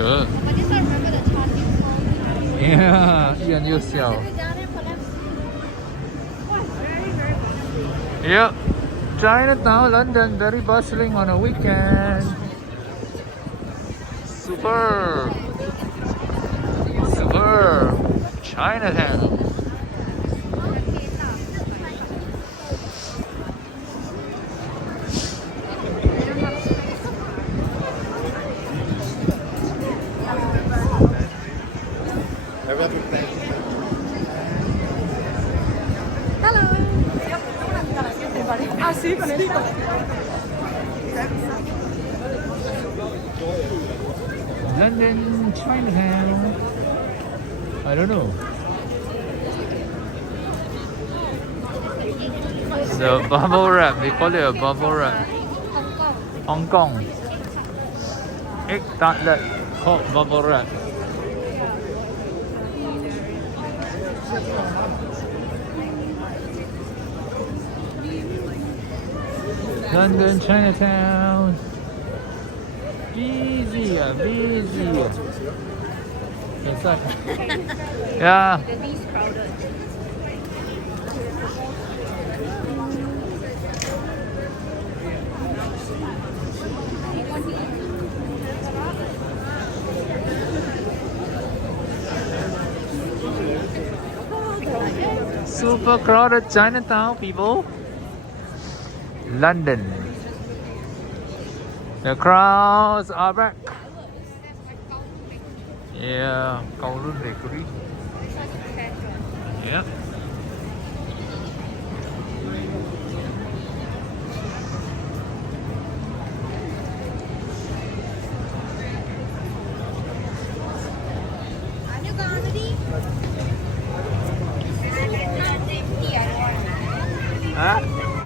sure. But this one, remember the charging phone? Yeah, 一人要笑。 Yep, Chinatown, London, very bustling on a weekend. Superb. Superb. Chinatown. London, Chinatown. I don't know. The bubble wrap, they call it a bubble wrap. Hong Kong. Egg tartlet called bubble wrap. London, Chinatown. Busy, busy. That's right. Yeah. Super crowded Chinatown, people. London. The crowds are back. Yeah, Kowloon Bakery. Yep. Huh?